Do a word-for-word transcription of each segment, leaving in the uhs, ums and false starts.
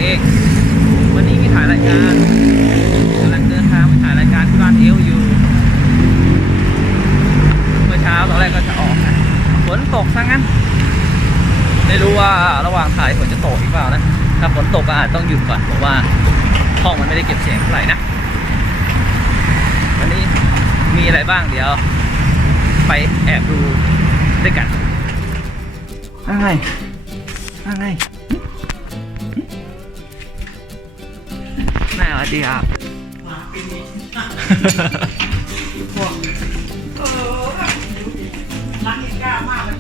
เองวันนี้มีถ่ายรายการกำลังเดินทางไปถ่ายรายการที่บ้านเอลอยู่เมื่อเช้าตอนแรกก็จะออกนะฝนตกซะงั้นไม่รู้ว่าระหว่างถ่ายฝนจะตกอีกเปล่านะถ้าฝนตกก็อาจต้องหยุดก่อนเพราะว่าห้องมันไม่ได้เก็บเสียงเท่าไหร่นะวันนี้มีอะไรบ้างเดี๋ยวไปแอบดูด้วยกันอะไรอะไรน่ารักดีอ่ะรักยังกล้ามากเลย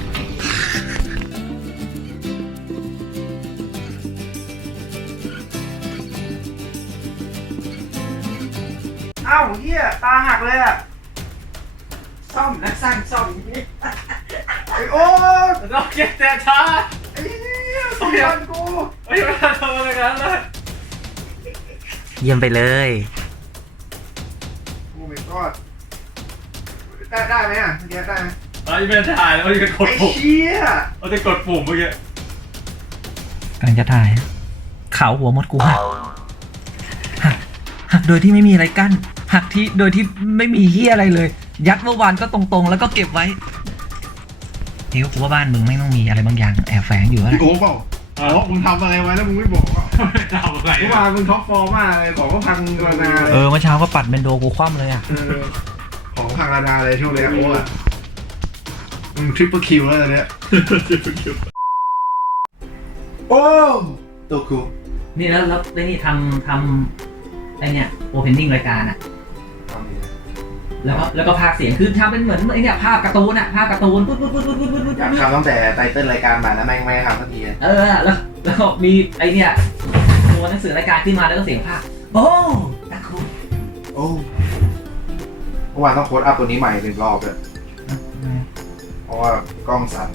เอ้าเฮียตาหักเลยอ่ะซ่อมนักสร้างซ่อมอย่างนี้ไอ้โอ๊ตเราเก็บแต่ช้าไอ้เหี้ยสมบัติกูไม่ไม่ทำอะไรกันเลยเยี่ยมไปเลยโอ้ my god ได้ได้ไหมอ่ะเมื่อกี้ได้ไหมเราจะไม่ถ่ายแล้วเราจะกดไอ้ปุ่มเชี่ยเราจะกดปุ่มเมื่อกี้กำลังจะถ่ายเขาหัวมดกูหักหักหักโดยที่ไม่มีอะไรกั้นหักที่โดยที่ไม่มีเหี้ยอะไรเลย ยัดเมื่อวานก็ตรงๆแล้วก็เก็บไว้เฮ้ยกูว่าบ้านมึงไม่ต้องมีอะไรบางอย่างแอบแฝงอยู่อะไรพี่โอ้เปล่าอ๋อมึงทำอะไรไว้แล้วมึงไม่บอกอ่ะไม่ทำอะไรเมื่อวานมึงท็อปฟอร์มากเลยของก็พังระนาเลยเออเมื่อเช้าก็ปัดเมนโดกูคว่ำเลยอ่ะเออของพังระนาเลยช่วงนี้โอ้อะอืมทริปเปิลคิวแล้วตอนเนี้ยโอ้ตัวคูนี่แล้วแล้วได้นี่ทำทำไอเนี่ยโอเพนนิ่งรายการอ่ะแล้วก็แล้วก็พากเสียงคือทำเป็นเหมือนไอเนี่ยภาพการ์ตูนอ่ะภาพการ์ตูนปุ๊บปุ๊บปุ๊บปุ๊บปุ๊บปุ๊บปุ๊บอยากทำตั้งแต่ไตเติ้ลรายการมาแล้วแม่งไม่ทำสักทีเออแล้วแล้วก็มีไอเนี่ยตัวหนังสือรายการขึ้นมาแล้วก็เสียงภาคโอ้ตะคุโอ้เมื่อวานต้องโค้ดอัพตัวนี้ใหม่หนึ่งรอบเลยเพราะว่ากล้องสั่น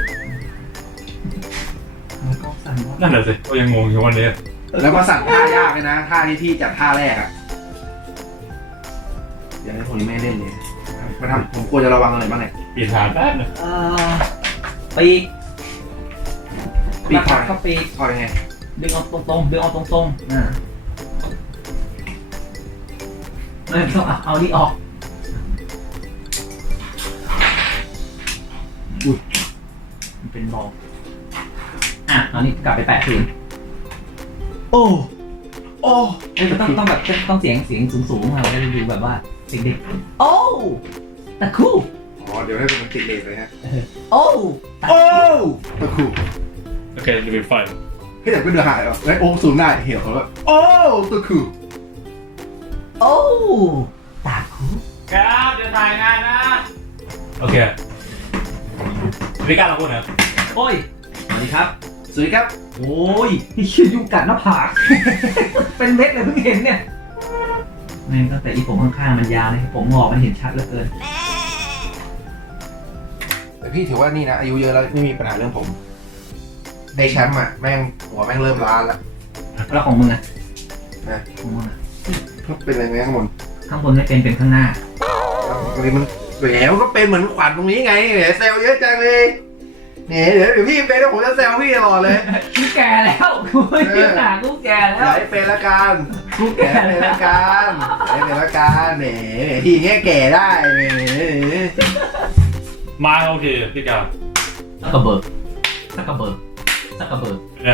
กล้องสั่นวะนั่นแหละสิก็ยังงงอยู่วันนี้แล้วก็สั่นท่ายากเลยนะท่าที่พี่จัดท่าแรกอะอย่างนี้ผมยังไม่เล่นเลยมาทำผมควรจะระวังอะไรบ้างเนี่ยเปลี่ยนฐานแป๊บนึงเออปีกปีกถอยก็ปีกถอยยังไงดึงเอาตรงๆดึงเอาตรงๆอ่าไม่ต้องเอาเอานี่ออกอุ้ยมันเป็นบอลอ่ะตอนนี้กลับไปแปะคืนโอ้โอ้เอ้ยมันต้องต้องแบบต้องเสียงเสียงสูงๆเราจะได้ดูแบบว่าเสียงเด็กโอ้ตะคู่อ๋อเดี๋ยวให้มันติดเลทเลยฮะโอ้โอ้ตะคูโอเคจะเป็นไฟเฮ้ยเดี๋ยวก็เดือดหายหรอไอ้โอ้สูงได้เหี่ยวแล้วโอ้ตะคูโอ้ตะคู่ครับจะถ่ายงานนะโอเคนี่การเราพูดนะโอ้ยสวัสดีครับสวัสดีครับโอ้ยนี่ชื่อยุงกัดหน้าผาก เป็นเม็ดเลยเพิ่งเห็นเนี่ยแม่งตั้งแต่อีผมข้างๆมันยาวเลยผมงอกมันเห็นชัดเหลือเกินแต่พี่ถือว่านี่นะอายุเยอะแล้วไม่มีปัญหาเรื่องผมได้แชมป์อ่ะแม่งหัวแม่งเริ่มล้านแล้วแล้วของมึงอะนะของมึงอะเป็นอะไรไหมข้างบนข้างบนไม่เป็นเป็นข้างหน้าตรงนี้มันแหมมันก็เป็นเหมือนขวัญตรงนี้ไงแหมเซลเยอะจังเลยเนี่ยเดี๋ยวเดี๋ยวพี่เป็นแล้วผมจะแซวพี่ตลอดเลยกูแก่แล้วกูไม่เห็นหนากูแก่แล้อย่าว ให้เป็นละกันกูแก่แก่เป็นแล้ละวกันอย่าให้เป็นละกันแหมทีเงี้ยแก่ได้แหมมาโอเคพี่การสักกระเบิกสักกระเบิกสักกระเบิกเนี่ย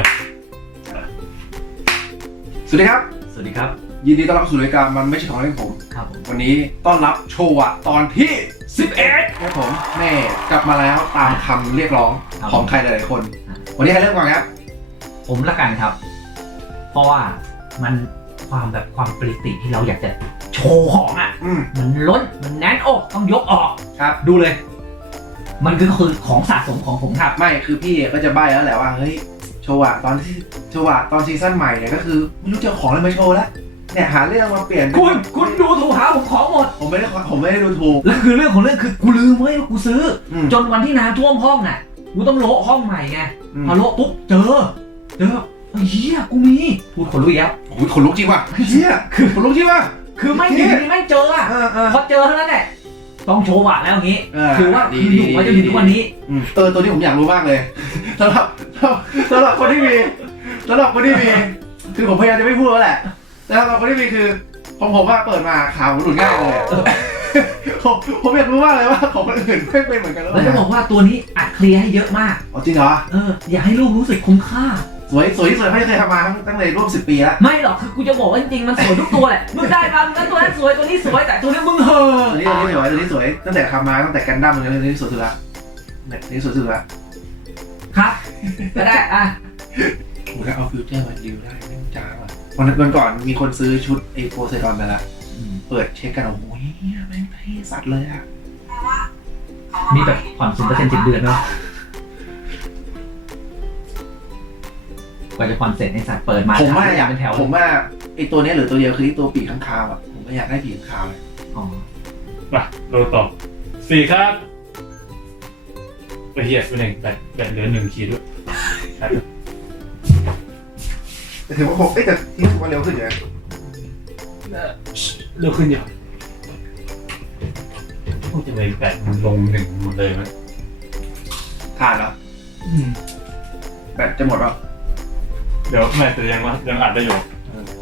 สวัสดีครับสวัสดีครับยินดีต้อนรับสู่รายการมันไม่ใช่ของเล่นผมครับผมวันนี้ต้อนรับโชวะตอนที่สิบเอ็ดครับผมแม่กลับมาแล้วตามคำเรียกร้องของใครหลายๆคน วันนี้ใครเริ่มก่อนครับผมละกันครับ เพราะว่ามันความแบบความปริติที่เราอยากจะโชว์ของอ่ะอืมมันล้นมันแน่นอกต้องยกออกครับดูเลย มันคือคือของสะสมของผมครับไม่คือพี่ก็จะใบ้แล้วแหละว่าเฮ้ยโชวะตอนที่โชวะตอนซีซั่นใหม่เนี่ยก็คือไม่รู้จะเอาของอะไรมาโชว์แล้วเนี่ยหาเรื่องมาเปลี่ยนคุณคุณดูถูกหาผมของหมดผมไม่ได้ผมไม่ได้ดูถูกแล้วคือเรื่องของเรื่องคือกูลืมเว้ยว่ากูซื้ออืมจนวันที่น้ำท่วมห้องอ่ะกูต้องโละห้องใหม่ไงอืมพอโละปุ๊บเจอเจอไอ้เหี้ยกูมีพูดคนรู้อีกแล้วโอ้ยขนลุกจริงว่ะเฮียคือขนลุกจริงว่ะคือไม่อยู่ดีไม่เจออ่ะเออเออพอเจอเท่านั้นแหละต้องโชว์หวานแล้วอย่างงี้เออคือว่าดีคืออยู่มาจนถึงทุกวันนี้อืมเออตัวนี้ผมอยากรู้มากเลยสำหรับสำหรับคนที่มีสสำหรับคนที่มีคือผมพยายามจะไม่พูดแล้วแหละแต่สำหรับคนที่มีคือของผมว่าเปิดมาขาผมหลุดง่ายเลยผมผมอยากรู้มากเลยว่าของคนอื่นไม่เป็นเหมือนกันหรือเปแล้วจะล่าบอกว่าตัวนี้อัดเคลียร์ให้เยอะมากอ๋อจริงเหรอเอออยากให้ลูกรู้สึกคุ้มค่าสวยสวยที่สุดไม่เคยทำมาตั้งตั้งแต่ร่วมสิบปีแล้วไม่หรอกคือกูจะบอกว่าจริงๆมันสวยทุกตัวแหละมึงได้มามึงก็ตัวนั้นสวยตัวนี้สวยแต่ตัวนี้มึงเห่อตัวนี้ตัวนี้สวยตัวนี้สวยตั้งแต่ทำมาตั้งแต่กันดั้มเลยตัวนี้สวยสุดละเนี่ยตัวนี้สวยสุดละครับก็ได้อ่ะผมก็เอาฟิวเจอร์มาดิวได้ไม่จ้าว่ะวันนั้นวันก่อนมีคนซื้อชุดไอโฟเซดอนไปละเปิดเช็คกันโอ้โหแม่งเท่สัตว์เลยอ่ะนี่แบบผ่อนศูนย์เปอร์เซ็นต์สิบเดือนเนาะกว่าจะผ่อนเสร็จในสัตว์เปิดมาผมว่าอยากเป็นแถวผมว่าไอตัวนี้เหรือตัวเดียวคือไอตัวปีกข้างคาวอ่ะผมก็อยากได้ปีกข้างคาวเลยอ๋อมาโลต่อสี่ครับไปเฮียไปหนึ่งแบตแบตเหลือหนึ่งขีดด้วยแต่ถือว่าผมเอ้แต่ที่ถือว่าเร็วขึ้นอยู่นะเร็วขึ้นเยอะพวกจะไปแบตมันลงหนึ่งหมดเลยไหมขาดเหรอแบตจะหมดแล้วเดี๋ยวแม่แต่ยังว่ายังอัดได้อยู่เออ